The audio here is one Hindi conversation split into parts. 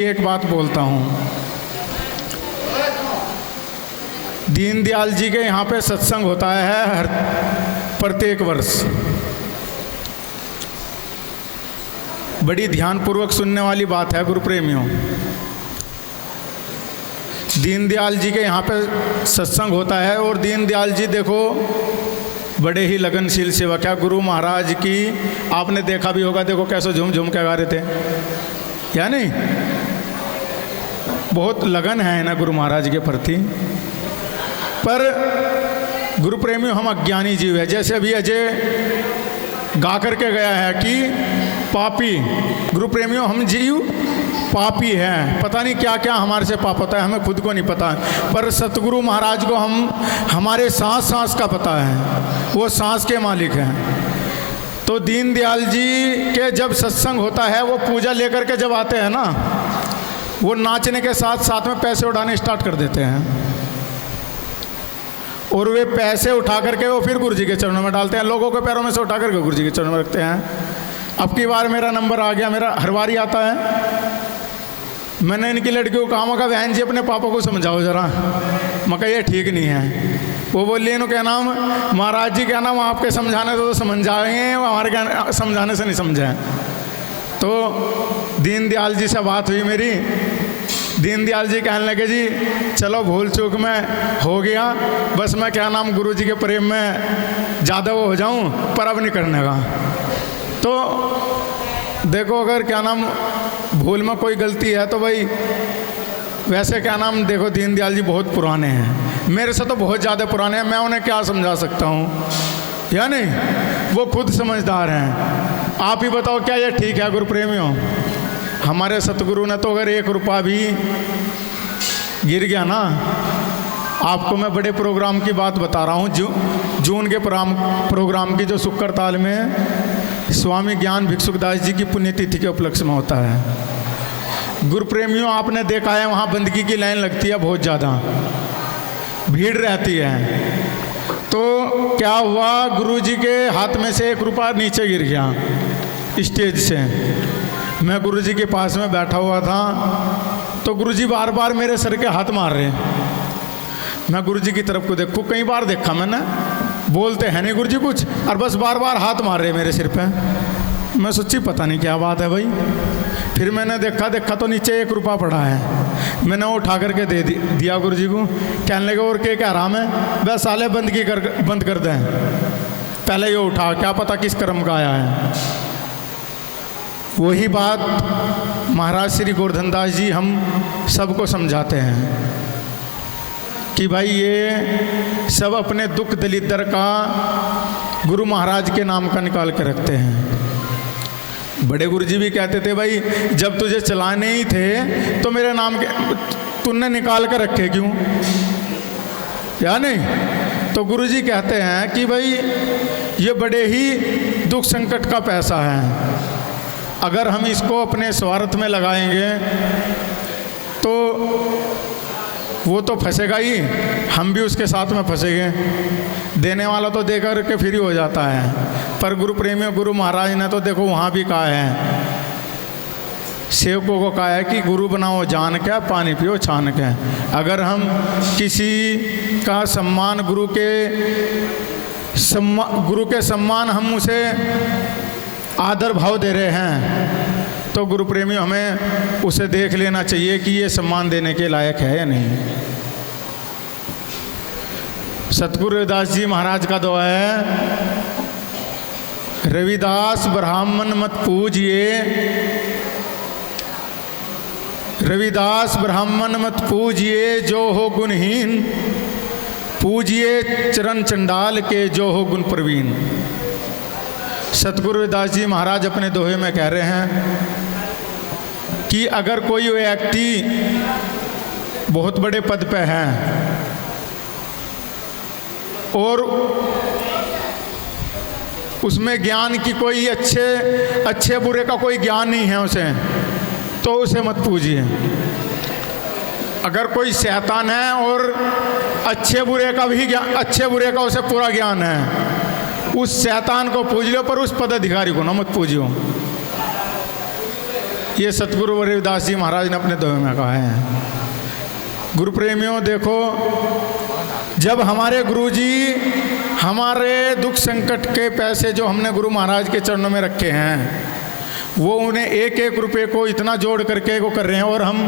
एक बात बोलता हूँ, दीनदयाल जी के यहाँ पे सत्संग होता है हर प्रत्येक वर्ष। बड़ी ध्यानपूर्वक सुनने वाली बात है गुरु प्रेमियों। दीनदयाल जी के यहाँ पे सत्संग होता है और दीनदयाल जी देखो बड़े ही लगनशील सेवक है। गुरु महाराज की आपने देखा भी होगा, देखो कैसे झूम झूम के गा रहे थे, या नहीं? बहुत लगन है ना गुरु महाराज के प्रति। पर गुरु प्रेमियों हम अज्ञानी जीव है। जैसे अभी अजय गा करके गया है कि पापी, गुरु प्रेमियों हम जीव पापी हैं, पता नहीं क्या क्या हमारे से पाप होता है, हमें खुद को नहीं पता। पर सतगुरु महाराज को हमारे सांस सांस का पता है, वो सांस के मालिक हैं। तो दीनदयाल जी के जब सत्संग होता है, वो पूजा लेकर के जब आते हैं ना, वो नाचने के साथ साथ में पैसे उठाने स्टार्ट कर देते हैं और वे पैसे उठा करके वो फिर गुरु जी के चरणों में डालते हैं। लोगों के पैरों में से उठा करके गुरु जी के चरणों में रखते हैं। अब की बार मेरा नंबर आ गया, मेरा हर बार ही आता है। मैंने इनकी लड़कियों को कहा, मैं कहा बहन जी अपने पापा को समझाओ ज़रा, मैं कहा ये ठीक नहीं है। वो बोलिए इन्हों क्या नाम महाराज जी क्या नाम आपके समझाने से तो समझ जाएंगे, हमारे क्या समझाने से नहीं समझे। तो दीनदयाल जी से बात हुई मेरी। दीनदयाल जी कहने लगे जी चलो भूल चूक में हो गया, बस मैं क्या नाम गुरु जी के प्रेम में ज़्यादा वो हो जाऊं, पर अब नहीं करने का। तो देखो अगर क्या नाम भूल में कोई गलती है तो भाई, वैसे क्या नाम देखो दीनदयाल जी बहुत पुराने हैं, मेरे से तो बहुत ज़्यादा पुराने हैं। मैं उन्हें क्या समझा सकता हूँ, या नहीं? वो खुद समझदार हैं। आप ही बताओ क्या ये ठीक है गुरु प्रेमियों? हमारे सतगुरु ने तो अगर 1 रुपया भी गिर गया ना, आपको मैं बड़े प्रोग्राम की बात बता रहा हूँ, जून के प्रोग्राम की जो शुक्र ताल में स्वामी ज्ञान भिक्षुकदास जी की पुण्यतिथि के उपलक्ष्य में होता है। गुरु प्रेमियों आपने देखा है वहाँ बंदगी की लाइन लगती है, बहुत ज़्यादा भीड़ रहती है। तो क्या हुआ, गुरु जी के हाथ में से 1 रुपया नीचे गिर गया स्टेज से। मैं गुरु जी के पास में बैठा हुआ था, तो गुरु जी बार बार मेरे सर के हाथ मार रहे। मैं गुरु जी की तरफ को देखूँ, कई बार देखा मैंने, बोलते हैं नहीं गुरु जी कुछ, और बस बार बार हाथ मार रहे मेरे सिर पे। मैं सोची पता नहीं क्या बात है भाई। फिर मैंने देखा तो नीचे 1 रुपया पड़ा है। मैंने वो उठा करके दे दिया गुरु जी को। कहने लगे और क्या आराम है, बस साले बंद कर दें, पहले ये उठा, क्या पता किस कर्म का आया है। वही बात महाराज श्री गोवर्धनदास जी हम सबको समझाते हैं कि भाई ये सब अपने दुख दलिद्र का गुरु महाराज के नाम का निकाल कर रखते हैं। बड़े गुरु जी भी कहते थे भाई जब तुझे चलाने ही थे तो मेरे नाम के तूने निकाल कर रखे क्यों, या नहीं? तो गुरु जी कहते हैं कि भाई ये बड़े ही दुख संकट का पैसा है, अगर हम इसको अपने स्वार्थ में लगाएंगे तो वो तो फंसेगा ही, हम भी उसके साथ में फंसेंगे। देने वाला तो दे कर के फ्री हो जाता है, पर गुरु प्रेमियों गुरु महाराज ने तो देखो वहाँ भी कहा है, सेवकों को कहा है कि गुरु बनाओ जान के, पानी पियो छान के। अगर हम किसी का सम्मान गुरु के सम्मान हम उसे आदर भाव दे रहे हैं, तो गुरु प्रेमियों हमें उसे देख लेना चाहिए कि ये सम्मान देने के लायक है या नहीं। सतगुरु रविदास जी महाराज का दुआ है, रविदास ब्राह्मण मत पूजिए, रविदास ब्राह्मण मत पूजिए, जो हो गुणहीन पूजिए चरण चंडाल के, जो हो गुण प्रवीण। सतगुरु रविदास जी महाराज अपने दोहे में कह रहे हैं कि अगर कोई व्यक्ति बहुत बड़े पद पे है और उसमें ज्ञान की कोई अच्छे बुरे का कोई ज्ञान नहीं है उसे, तो उसे मत पूजिए। अगर कोई शैतान है और अच्छे बुरे का उसे पूरा ज्ञान है, उस शैतान को पूज लो, पर उस पदाधिकारी को ना मत पूजियो। ये सतगुरु रविदास जी महाराज ने अपने दोहे में कहा है। गुरु प्रेमियों देखो, जब हमारे गुरुजी हमारे दुख संकट के पैसे जो हमने गुरु महाराज के चरणों में रखे हैं, वो उन्हें एक एक रुपये को इतना जोड़ करके वो कर रहे हैं, और हम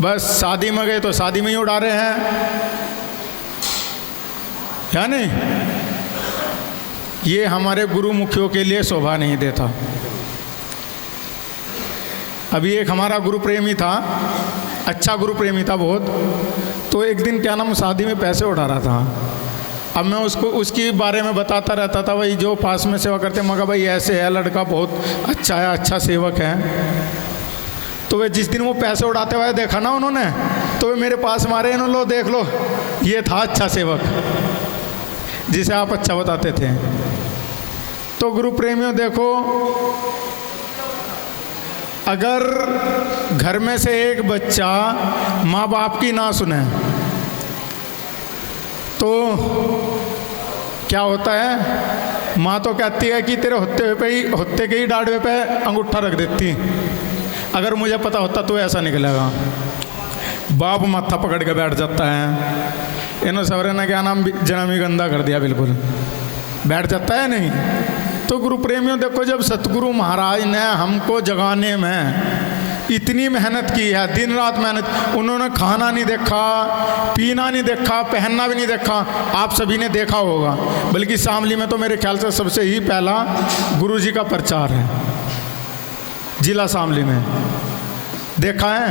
बस शादी में गए तो शादी में ही उड़ा रहे हैं, या नहीं? ये हमारे गुरु मुखियों के लिए शोभा नहीं देता। अभी एक हमारा गुरु प्रेमी था, अच्छा गुरु प्रेमी था बहुत, तो एक दिन क्या नाम शादी में पैसे उठा रहा था। अब मैं उसको उसके बारे में बताता रहता था, भाई जो पास में सेवा करते, मगर भाई ऐसे है, लड़का बहुत अच्छा है, अच्छा सेवक है। तो वे जिस दिन वो पैसे उड़ाते हुए देखा ना उन्होंने, तो वे मेरे पास मारे, इन्होंने लो देख लो, ये था अच्छा सेवक जिसे आप अच्छा बताते थे। तो गुरु प्रेमियों देखो, अगर घर में से एक बच्चा माँ बाप की ना सुने तो क्या होता है? माँ तो कहती है कि तेरे होते के ही डांडवे पे अंगूठा रख देती, अगर मुझे पता होता तो ऐसा निकलेगा। बाप माथा पकड़ के बैठ जाता है, इन्होंने सवरे ने क्या नाम जन्म ही गंदा कर दिया, बिल्कुल बैठ जाता है नहीं। तो गुरु प्रेमियों देखो, जब सतगुरु महाराज ने हमको जगाने में इतनी मेहनत की है, दिन रात मेहनत, उन्होंने खाना नहीं देखा, पीना नहीं देखा, पहनना भी नहीं देखा, आप सभी ने देखा होगा। बल्कि शामली में तो मेरे ख्याल से सबसे ही पहला गुरुजी का प्रचार है, जिला शामली में देखा है।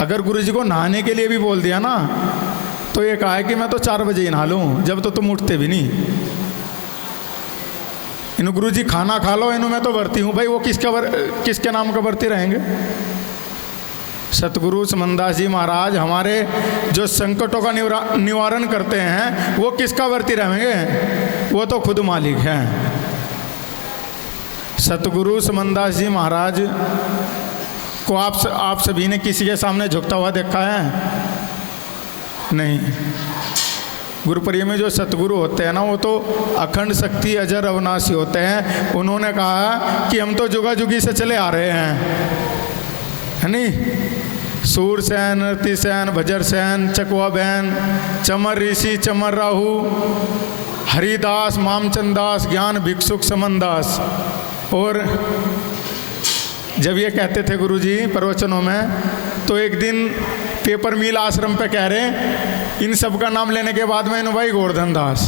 अगर गुरुजी को नहाने के लिए भी बोल दिया ना, तो ये कहा है कि मैं तो 4 बजे ही नहा लूँ, जब तो तुम उठते भी नहीं। इन गुरुजी खाना खा लो, इन्हों मैं तो वर्ती हूँ। भाई वो किसके नाम का वर्ती रहेंगे? सतगुरु समनदास जी महाराज हमारे जो संकटों का निवारण करते हैं, वो किसका वर्ती रहेंगे? वो तो खुद मालिक हैं। सतगुरु समनदास जी महाराज को आप सभी ने किसी के सामने झुकता हुआ देखा है? नहीं। गुरु प्रेमी में जो सतगुरु होते हैं ना, वो तो अखंड शक्ति अजर अविनाशी होते हैं। उन्होंने कहा कि हम तो जुगा जुगी से चले आ रहे हैं, है नहीं? सूर सेन, नरती सेन, भजर सेन, चकवा बहन, चमर ऋषि, चमर राहु, हरिदास, मामचंदास, ज्ञान भिक्षुक, समनदास। और जब ये कहते थे गुरुजी प्रवचनों में, तो एक दिन पेपर मिल आश्रम पे कह रहे, इन सब का नाम लेने के बाद में भाई गोवर्धन दास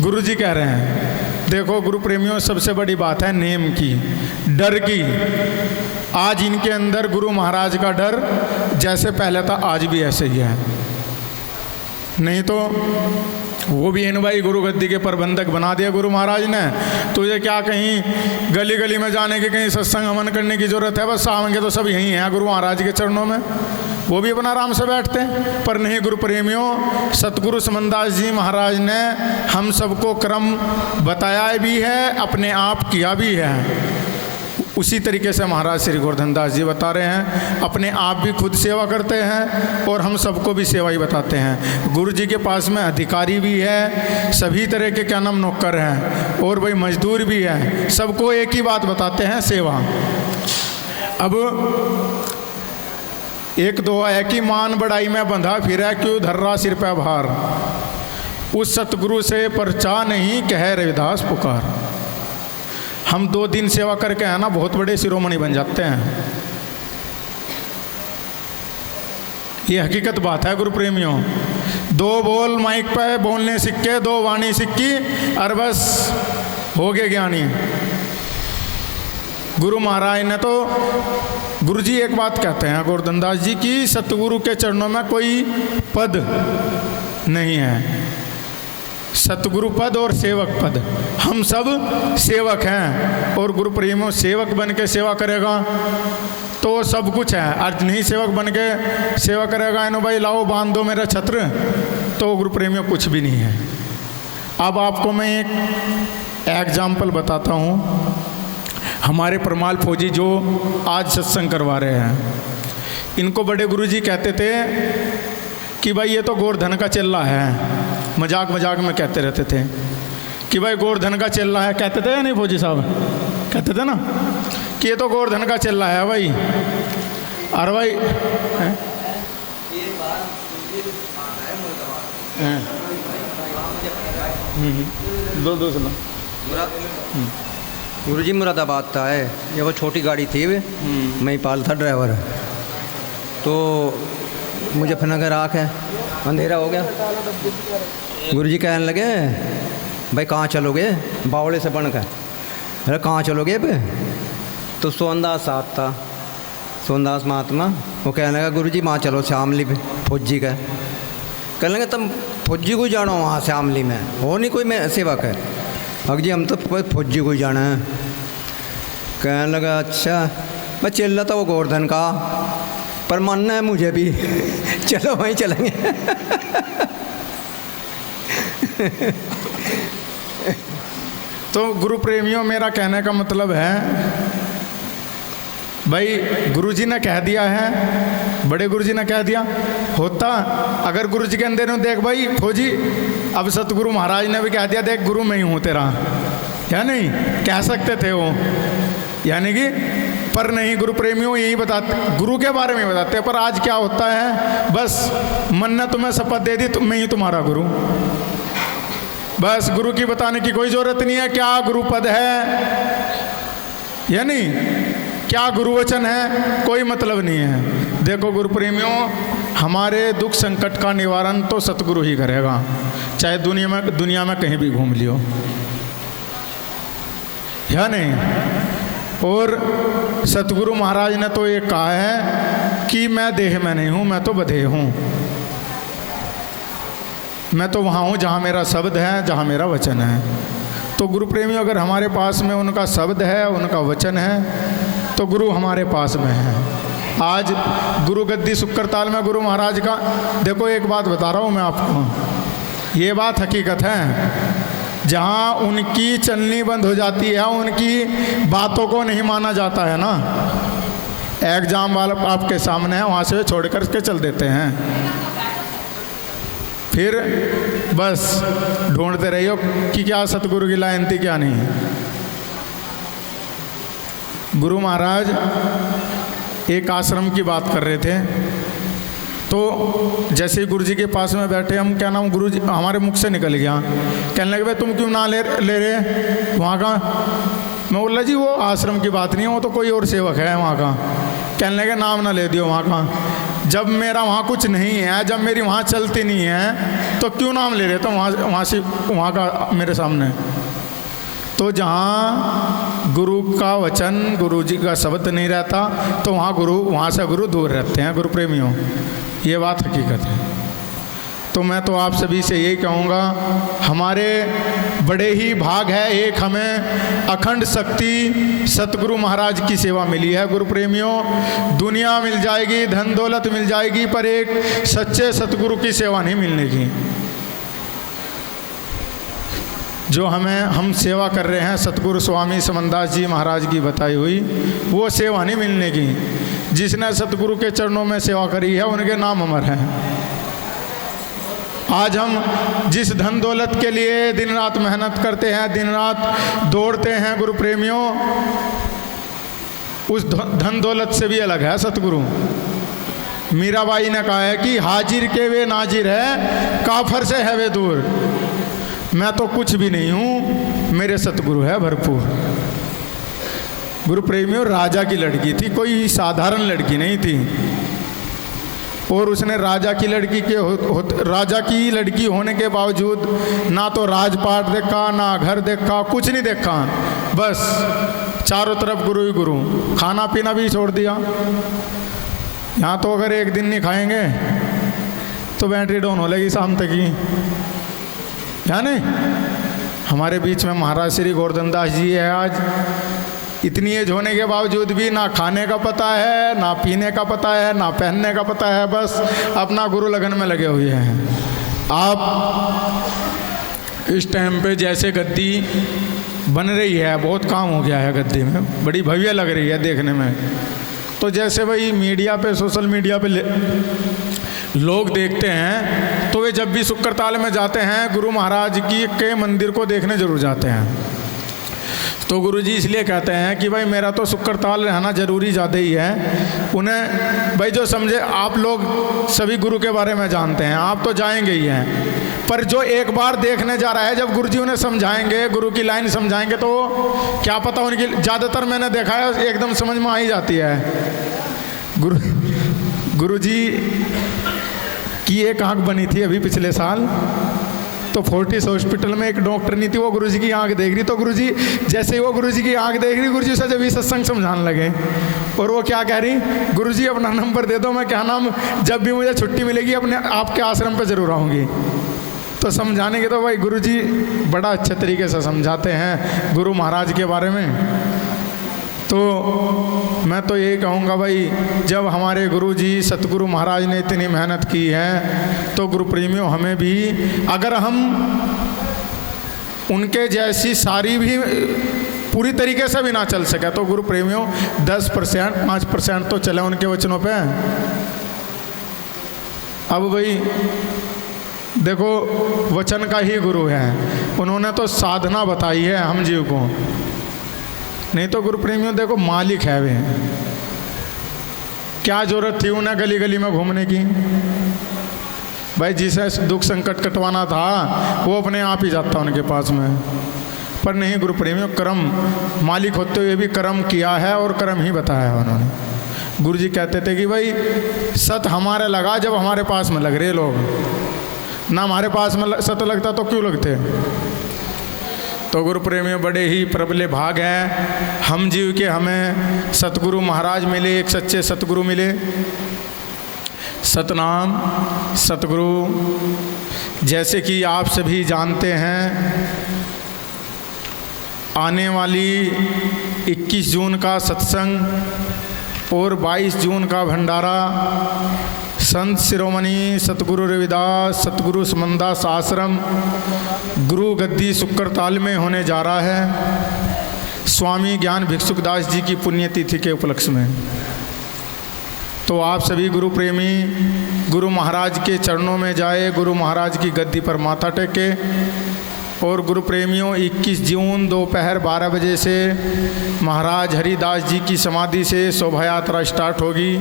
गुरुजी कह रहे हैं। देखो गुरु प्रेमियों, सबसे बड़ी बात है नेम की, डर की। आज इनके अंदर गुरु महाराज का डर जैसे पहले था, आज भी ऐसे ही है। नहीं तो वो भी इन भाई गुरु गद्दी के प्रबंधक बना दिया गुरु महाराज ने। तुझे क्या कहीं गली गली में जाने की, कहीं सत्संग हवन करने की जरूरत है? बस सावंगे तो सब यहीं हैं गुरु महाराज के चरणों में, वो भी अपना आराम से बैठते हैं। पर नहीं गुरु प्रेमियों, सतगुरु समनदास जी महाराज ने हम सबको क्रम बताया भी है, अपने आप किया भी है। उसी तरीके से महाराज श्री गोवर्धन दास जी बता रहे हैं, अपने आप भी खुद सेवा करते हैं और हम सबको भी सेवा ही बताते हैं। गुरु जी के पास में अधिकारी भी है, सभी तरह के क्या नाम नौकर हैं, और भाई मजदूर भी है। सबको एक ही बात बताते हैं, सेवा। अब एक दोहा है कि मान बढ़ाई में बंधा फिरा, क्यों धर्रा सिर पे भार, उस सतगुरु से परचा नहीं कहे रविदास पुकार। हम 2 दिन सेवा करके है ना, बहुत बड़े शिरोमणि बन जाते हैं। ये हकीकत बात है गुरु प्रेमियों। 2 बोल माइक पे बोलने सिक्के, 2 वाणी सिक्की, और बस हो गए ज्ञानी। गुरु महाराज ने तो, गुरु जी एक बात कहते हैं गोवर्धन दास जी की, सतगुरु के चरणों में कोई पद नहीं है, सतगुरु पद और सेवक पद। हम सब सेवक हैं, और गुरु प्रेमियों सेवक बन के सेवा करेगा तो सब कुछ है। आज नहीं सेवक बन के सेवा करेगा, इनो भाई लाओ बांध दो मेरा छत्र, तो गुरु प्रेमियों कुछ भी नहीं है। अब आपको मैं एक एग्जाम्पल बताता हूँ। हमारे परमाल फौजी जो आज सत्संग करवा रहे हैं, इनको बड़े गुरु जी कहते थे कि भाई ये तो गोवर्धन का चेला है। मजाक मजाक में कहते रहते थे कि भाई गोवर्धन का चेला है, कहते थे या नहीं फौजी साहब? कहते थे ना कि ये तो गोवर्धन का चल रहा है भाई। और भाई दो सुना। गुरुजी मुरादाबाद था है, ये वो छोटी गाड़ी थी वे, मैं ही पाल था ड्राइवर। तो मुजफ्फरनगर आँख है, अंधेरा हो गया। गुरुजी कहने लगे भाई कहाँ चलोगे, बावड़े से बन कर। अरे कहाँ चलोगे पे? तो सोनदास साथ था, सोनदास महात्मा। वो कहने लगा गुरुजी वहाँ चलो श्यामली पे, फौजी का। कहने लगे तुम फौजी को जानो वहाँ श्यामली में, हो नहीं कोई मैं सेवक है। अग जी हम तो फौजी को ही जाना है। कहने लगा अच्छा, मैं चल रहा था वो गोवर्धन का, पर मानना है मुझे भी चलो वहीं चलेंगे। तो गुरु प्रेमियों, मेरा कहने का मतलब है भाई, गुरुजी ने कह दिया है, बड़े गुरुजी ने कह दिया होता। अगर गुरुजी के अंदर में देख भाई फौजी, अब सतगुरु महाराज ने भी कह दिया देख गुरु मैं ही हूँ तेरा, या नहीं कह सकते थे वो, यानी कि पर नहीं, गुरु प्रेमियों यही बताते, गुरु के बारे में बताते हैं। पर आज क्या होता है, बस मन ने तुम्हें शपथ दे दी तो मैं ही तुम्हारा गुरु, बस गुरु की बताने की कोई ज़रूरत नहीं है। क्या गुरु पद है या नहीं, क्या गुरु वचन है, कोई मतलब नहीं है। देखो गुरु प्रेमियों, हमारे दुख संकट का निवारण तो सतगुरु ही करेगा, चाहे दुनिया में कहीं भी घूम लियो, या नहीं। और सतगुरु महाराज ने तो ये कहा है कि मैं देह में नहीं हूँ, मैं तो बधे हूँ, मैं तो वहाँ हूँ जहाँ मेरा शब्द है, जहाँ मेरा वचन है। तो गुरु प्रेमियों, अगर हमारे पास में उनका शब्द है, उनका वचन है, तो गुरु हमारे पास में है। आज गुरु गद्दी शुक्रताल में गुरु महाराज का, देखो एक बात बता रहा हूँ मैं आपको, ये बात हकीकत है। जहाँ उनकी चलनी बंद हो जाती है, उनकी बातों को नहीं माना जाता है ना, एग्जाम वाला आपके सामने है, वहाँ से छोड़ कर के चल देते हैं, फिर बस ढूंढते रहियो कि क्या सतगुरु की लाइन थी क्या नहीं। गुरु महाराज एक आश्रम की बात कर रहे थे, तो जैसे ही गुरु जी के पास में बैठे हम, क्या नाम, गुरु जी हमारे मुख से निकल गया, कहने लगे भाई तुम क्यों ना ले रहे वहाँ का। मैं बोला जी वो आश्रम की बात नहीं है, वो तो कोई और सेवक है वहाँ का। कहने लगे नाम ना ले दियो वहाँ का, जब मेरा वहाँ कुछ नहीं है, जब मेरी वहाँ चलती नहीं है, तो क्यों नाम ले रहे तो वहाँ का मेरे सामने। तो जहाँ गुरु का वचन, गुरु जी का शब्द नहीं रहता, तो वहाँ से गुरु दूर रहते हैं। गुरु प्रेमियों, ये बात हकीकत है। तो मैं तो आप सभी से यही कहूँगा, हमारे बड़े ही भाग है, एक हमें अखंड शक्ति सतगुरु महाराज की सेवा मिली है। गुरु प्रेमियों, दुनिया मिल जाएगी, धन दौलत मिल जाएगी, पर एक सच्चे सतगुरु की सेवा नहीं मिलने की। जो हम सेवा कर रहे हैं सतगुरु स्वामी समनदास जी महाराज की बताई हुई, वो सेवा नहीं मिलने की। जिसने सतगुरु के चरणों में सेवा करी है, उनके नाम अमर हैं। आज हम जिस धन दौलत के लिए दिन रात मेहनत करते हैं, दिन रात दौड़ते हैं, गुरु प्रेमियों, उस धन दौलत से भी अलग है सतगुरु। मीराबाई ने कहा है कि हाजिर के वे नाजिर है, काफर से है वे दूर। मैं तो कुछ भी नहीं हूँ, मेरे सतगुरु है भरपूर। गुरु प्रेमियों, राजा की लड़की थी, कोई साधारण लड़की नहीं थी। और उसने राजा की लड़की होने के बावजूद ना तो राजपाट देखा, ना घर देखा, कुछ नहीं देखा, बस चारों तरफ गुरु ही गुरु। खाना पीना भी छोड़ दिया। यहाँ तो अगर एक दिन नहीं खाएंगे तो बैटरी डाउन हो लेगी शाम तक ही, या नहीं। हमारे बीच में महाराज श्री गोवर्धन दास जी है। आज इतनी एज होने के बावजूद भी ना खाने का पता है, ना पीने का पता है, ना पहनने का पता है, बस अपना गुरु लगन में लगे हुए हैं। आप इस टाइम पे जैसे गद्दी बन रही है, बहुत काम हो गया है गद्दी में, बड़ी भव्य लग रही है देखने में। तो जैसे भाई मीडिया पे, सोशल मीडिया पे लोग देखते हैं, तो वे जब भी शुक्रताल में जाते हैं, गुरु महाराज की के मंदिर को देखने जरूर जाते हैं। तो गुरुजी इसलिए कहते हैं कि भाई मेरा तो शुक्र ताल रहना जरूरी ज़्यादा ही है। उन्हें भाई जो समझे, आप लोग सभी गुरु के बारे में जानते हैं, आप तो जाएंगे ही हैं, पर जो एक बार देखने जा रहा है, जब गुरुजी उन्हें समझाएंगे, गुरु की लाइन समझाएंगे, तो क्या पता उनकी, ज़्यादातर मैंने देखा है एकदम समझ में आ ही जाती है। गुरुजी की एक आँख बनी थी अभी पिछले साल, तो फोर्टिस हॉस्पिटल में एक डॉक्टर नहीं थी, वो गुरुजी की आंख देख रही, तो गुरुजी जैसे ही वो गुरुजी की आंख देख रही, गुरुजी उसे जब भी सत्संग समझाने लगे, और वो क्या कह रही, गुरुजी अपना नंबर दे दो, मैं क्या नाम, जब भी मुझे छुट्टी मिलेगी अपने आपके आश्रम पे ज़रूर आऊँगी। तो समझाने के तो भाई गुरुजी बड़ा अच्छे तरीके से समझाते हैं गुरु महाराज के बारे में। तो मैं तो यही कहूँगा भाई, जब हमारे गुरुजी सतगुरु महाराज ने इतनी मेहनत की है, तो गुरु प्रेमियों हमें भी, अगर हम उनके जैसी सारी भी पूरी तरीके से भी ना चल सके, तो गुरु प्रेमियों 10% 5% तो चले उनके वचनों पे। अब भाई देखो, वचन का ही गुरु है, उन्होंने तो साधना बताई है हम जीव को, नहीं तो गुरु प्रेमियों देखो मालिक है वे, क्या जरूरत थी उन्हें गली गली में घूमने की। भाई जिसे दुख संकट कटवाना था वो अपने आप ही जाता उनके पास में, पर नहीं गुरु प्रेमियों, कर्म मालिक होते हुए भी कर्म किया है और कर्म ही बताया है उन्होंने। गुरुजी कहते थे कि भाई सत हमारे लगा जब हमारे पास में लग रहे लोग, ना हमारे पास में सत लगता तो क्यों लगते। तो गुरु प्रेमियों बड़े ही प्रबले भाग हैं हम जीव के, हमें सतगुरु महाराज मिले, एक सच्चे सतगुरु मिले। सतनाम सतगुरु, जैसे कि आप सभी जानते हैं, आने वाली 21 जून का सत्संग और 22 जून का भंडारा संत शिरोमणि सतगुरु रविदास सतगुरु समनदास आश्रम गुरु गद्दी शुक्रताल में होने जा रहा है, स्वामी ज्ञान भिक्षुकदास जी की पुण्यतिथि के उपलक्ष्य में। तो आप सभी गुरु प्रेमी गुरु महाराज के चरणों में जाए, गुरु महाराज की गद्दी पर माथा टेके। और गुरु प्रेमियों 21 जून दोपहर 12 बजे से महाराज हरिदास जी की समाधि से शोभा यात्रा स्टार्ट होगी।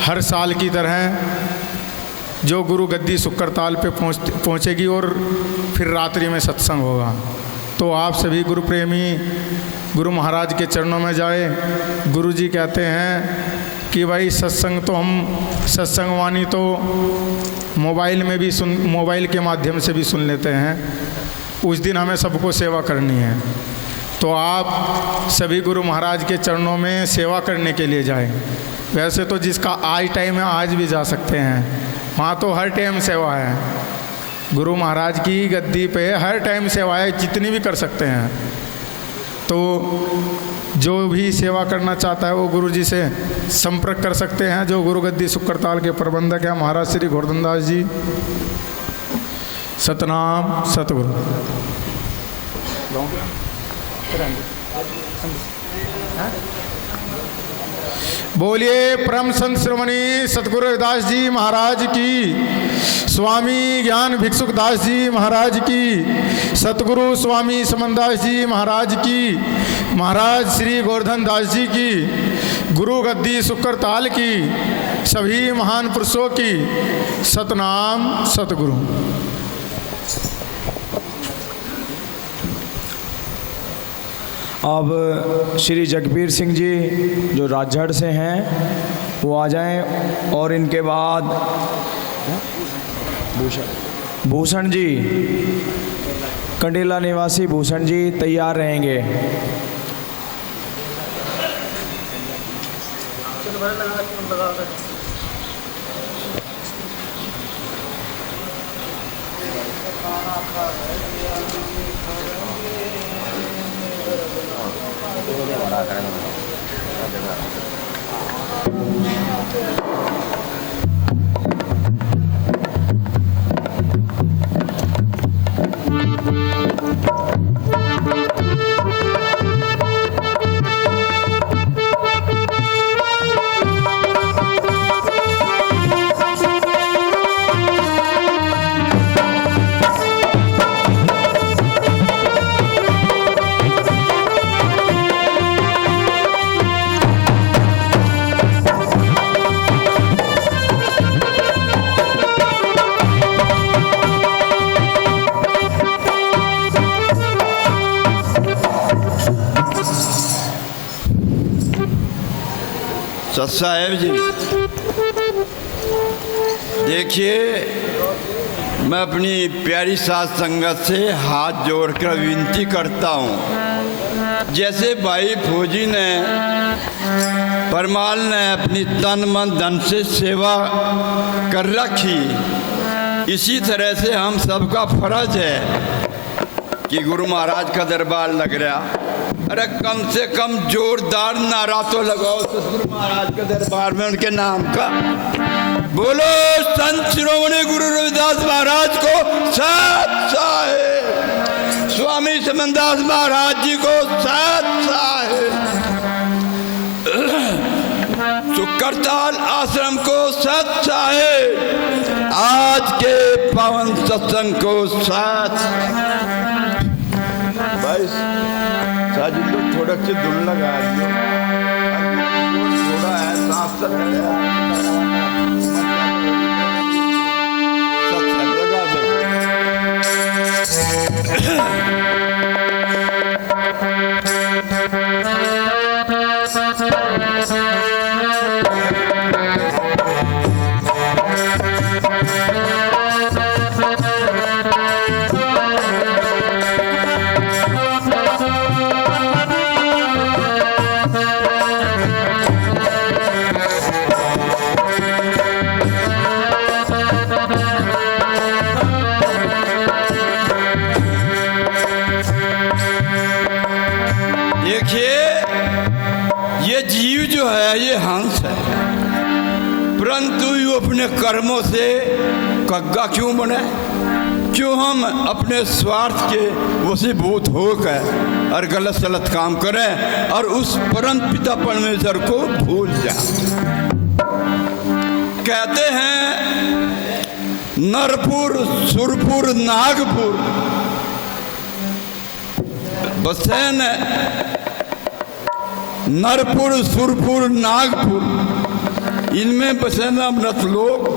हर साल की तरह जो गुरु गद्दी शुक्रताल पे पहुँचेगी और फिर रात्रि में सत्संग होगा। तो आप सभी गुरु प्रेमी गुरु महाराज के चरणों में जाए। गुरु जी कहते हैं कि भाई सत्संग तो हम सत्संग वाणी तो मोबाइल में भी मोबाइल के माध्यम से भी सुन लेते हैं, उस दिन हमें सबको सेवा करनी है। तो आप सभी गुरु महाराज के चरणों में सेवा करने के लिए जाएं। वैसे तो जिसका आज टाइम है आज भी जा सकते हैं, वहाँ तो हर टाइम सेवा है, गुरु महाराज की गद्दी पे हर टाइम सेवा है, जितनी भी कर सकते हैं। तो जो भी सेवा करना चाहता है वो गुरु जी से संपर्क कर सकते हैं, जो गुरु गद्दी शुक्रताल के प्रबंधक हैं महाराज श्री गोवर्धन दास जी। सतनाम सतगुरु। बोलिए परम संत श्रोमणी सतगुरु रविदास जी महाराज की, स्वामी ज्ञान भिक्षुक दास जी महाराज की, सतगुरु स्वामी समनदास जी महाराज की, महाराज श्री गोवर्धन दास जी की, गुरु गद्दी शुक्रताल की, सभी महान पुरुषों की। सतनाम सतगुरु। अब श्री जगबीर सिंह जी जो राजगढ़ से हैं वो आ जाएं, और इनके बाद भूषण जी, कंडीला निवासी भूषण जी तैयार रहेंगे। सत साहेब जी, देखिए, मैं अपनी प्यारी साथ संगत से हाथ जोड़कर विनती करता हूँ। जैसे भाई फौजी ने परमाल ने अपनी तन मन धन से सेवा कर रखी, इसी तरह से हम सबका फर्ज है कि गुरु महाराज का दरबार लग रहा, अरे कम से कम जोरदार नारा तो लगाओ सतगुरु महाराज के दरबार में उनके नाम का। बोलो संत शिरोमणि गुरु रविदास महाराज को सत साहेब, स्वामी समनदास महाराज जी को सत साहेब, सुकरताल आश्रम को सत साहेब, आज के पावन सत्संग को सत। भाई साजिद लोग थोड़ा से धुन लगा दियो, थोड़ा है साफ अपने कर्मों से कग्गा क्यों बने? क्यों हम अपने स्वार्थ के वशीभूत होकर और गलत सलत काम करें और उस परम पिता परमेश्वर को भूल जाएं? कहते हैं नरपुर सुरपुर नागपुर बसेन, नरपुर सुरपुर नागपुर, इनमें बसे नम्रत लोग,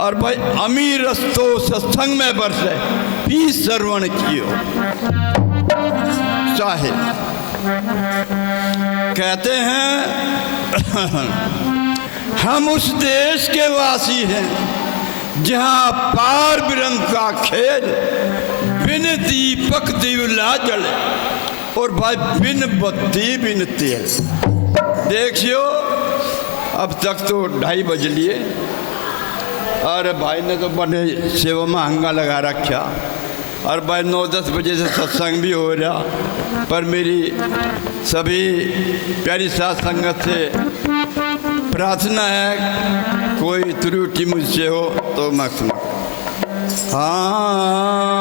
और भाई अमीर रस्तो सत्संग में बरसे पी श्रवण कियो चाहे। कहते हैं हम उस देश के वासी हैं जहाँ पार ब्रह्म का खेल, बिन दीपक दिवला जले, और भाई बिन बत्ती बिन तेल। देखियो अब तक तो 2:30 बज लिए और भाई ने तो बड़े सेवा में हंगा लगा रखा, और भाई 9-10 बजे से सत्संग भी हो रहा, पर मेरी सभी प्यारी साथ संगत से प्रार्थना है कोई त्रुटि मुझसे हो तो मैं सुना। हाँ,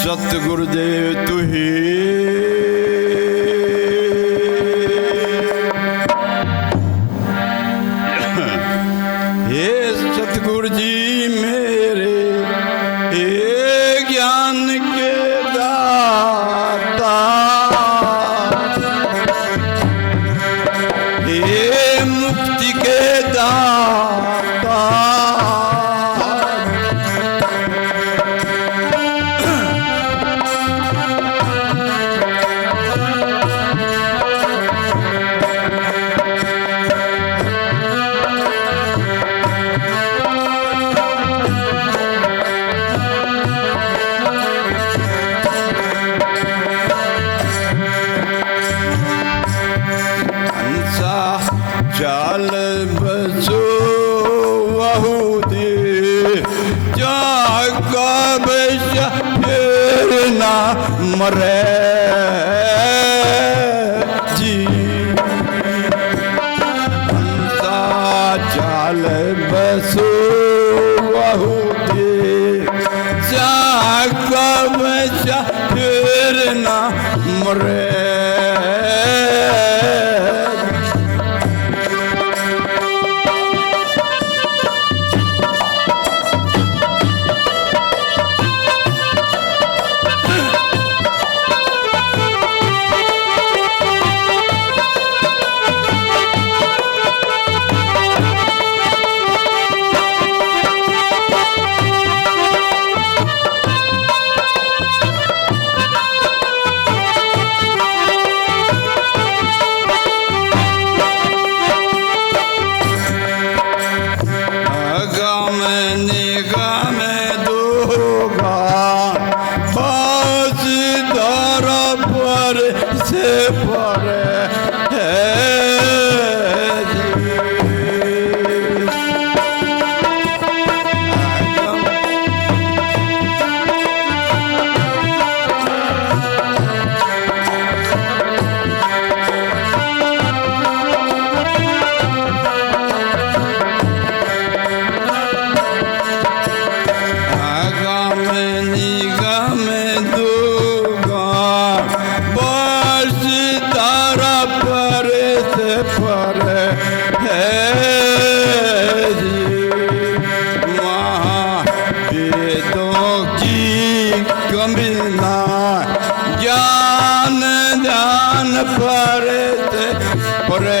सतगुरुदेव तू ही रे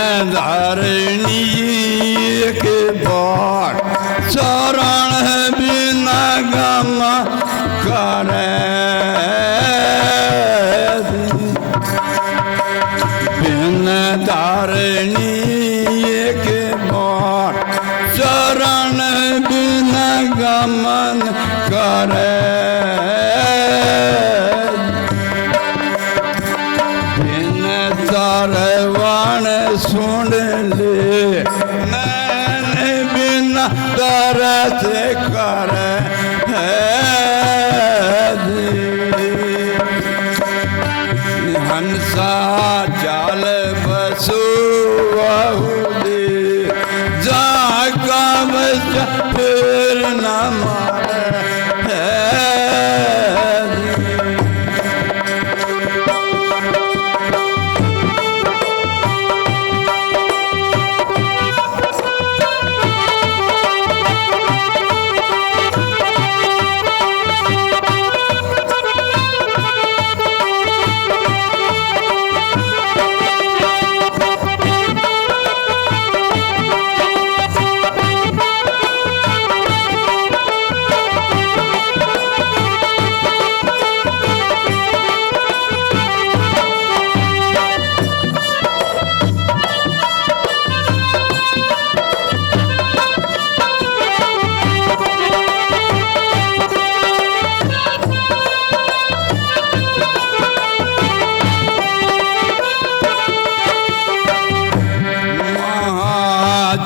धारणी के बार चरण बिना गम करे बिन धारणी के बार चरण बिना गमन करे तरवान सुन ले मैंने बिना तरस कर हंसा जाल बसु दे जा कम फिर न मारे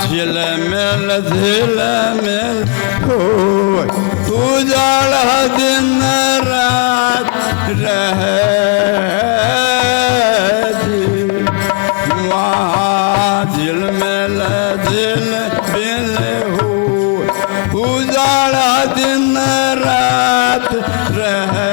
झिल मिल हो उजाला दिन रात रहे वहाँ झिल मिल हो उजाला दिन रात रहे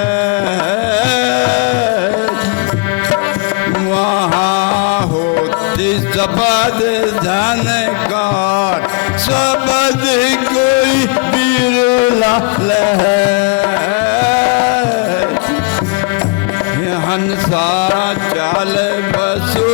वहाँ होती शबद जानकार शबद कोई बिरला लहे हंसा चाल बसु